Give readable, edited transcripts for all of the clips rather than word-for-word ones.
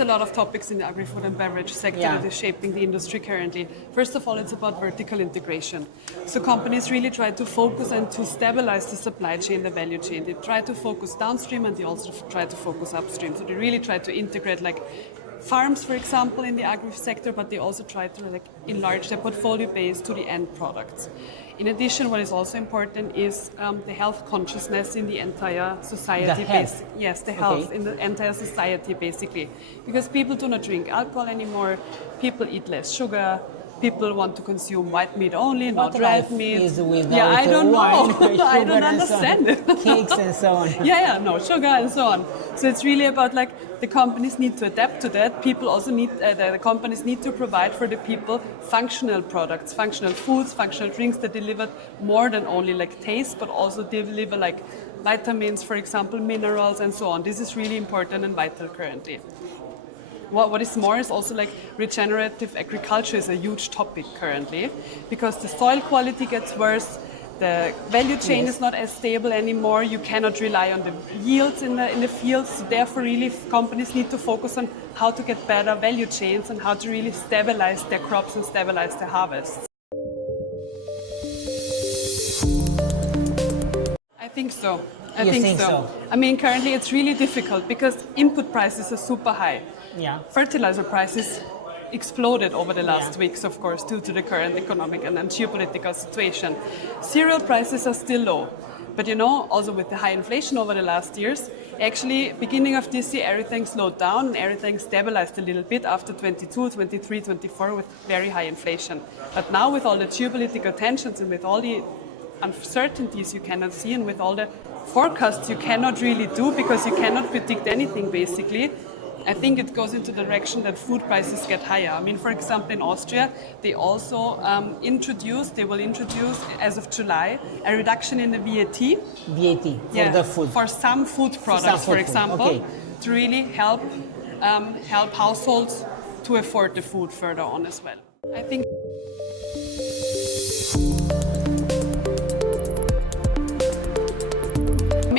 There's a lot of topics in the agri-food and beverage sector that is shaping the industry currently. First of all, it's about vertical integration. So companies really try to focus and to stabilize the supply chain, the value chain. They try to focus downstream and they also try to focus upstream. So they really try to integrate like farms, for example, in the agri sector, but they also try to like enlarge their portfolio base to the end products. In addition, what is also important is the health consciousness in the entire society. Yes, the health in the entire society, basically. Because people do not drink alcohol anymore, people eat less sugar, people want to consume white meat only, not red meat. I don't wine, know. I don't understand it. Cakes and so on. No, sugar and so on. So it's really about like the companies need to adapt to that. People also need, the companies need to provide for the people functional products, functional foods, functional drinks that deliver more than only like taste, but also deliver like vitamins, for example, minerals and so on. This is really important and vital currently. What is more is also like regenerative agriculture is a huge topic currently because the soil quality gets worse, the value chain is not as stable anymore, you cannot rely on the yields in the fields, so therefore really companies need to focus on how to get better value chains and how to really stabilize their crops and stabilize their harvests. I think so. I think so. I mean, currently it's really difficult because input prices are super high. Fertilizer prices exploded over the last weeks, of course, due to the current economic and geopolitical situation. Cereal prices are still low. But you know, also with the high inflation over the last years, actually, beginning of this year, everything slowed down and everything stabilized a little bit after 22, 23, 24 with very high inflation. But now with all the geopolitical tensions and with all the uncertainties you cannot see and with all the forecasts you cannot really do because you cannot predict anything basically, I think it goes into the direction that food prices get higher. I mean, for example, in Austria, they also will introduce, as of July, a reduction in the VAT. VAT for the food. For some food products, for example, to really help households to afford the food further on as well. I think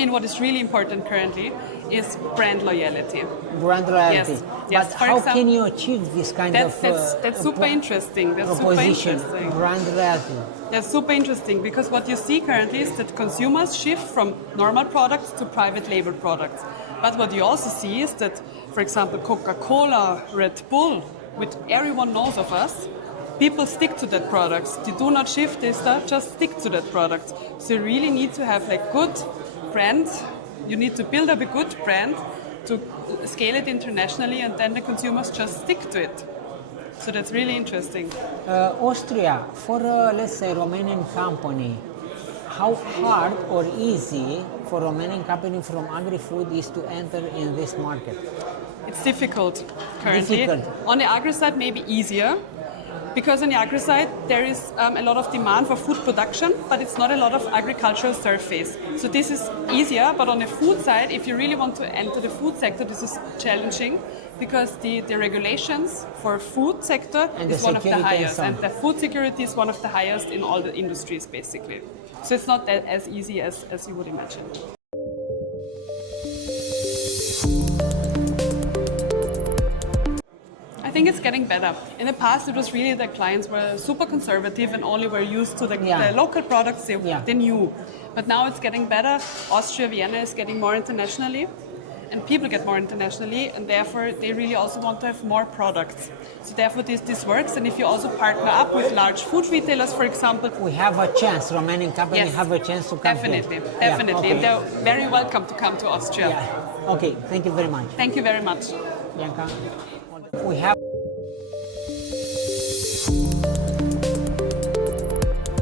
what is really important currently is brand loyalty. Brand loyalty. Yes. But how can you achieve this kind of that's super interesting. That's proposition, super interesting. Brand loyalty. That's super interesting because what you see currently is that consumers shift from normal products to private label products. But what you also see is that, for example, Coca-Cola, Red Bull, which everyone knows of us, people stick to that products. They do not shift, they just stick to that product. So you really need to have like good brand, you need to build up a good brand to scale it internationally and then the consumers just stick to it. So that's really interesting. Austria, for let's say Romanian company, how hard or easy for Romanian company from agri-food is to enter in this market? It's difficult currently. On the agri side maybe easier. Because on the agri side, there is a lot of demand for food production, but it's not a lot of agricultural surface. So this is easier, but on the food side, if you really want to enter the food sector, this is challenging because the regulations for food sector is one of the highest. And the food security is one of the highest in all the industries, basically. So it's not that as easy as you would imagine. I think it's getting better. In the past, it was really that clients were super conservative and only were used to the local products they knew. But now it's getting better. Austria, Vienna is getting more internationally, and people get more internationally, and therefore they really also want to have more products. So therefore this works, and if you also partner up with large food retailers, for example... We have a chance, Romanian companies have a chance to come here. Definitely. And they're very welcome to come to Austria. Okay, thank you very much. Thank you very much. Bianca, we have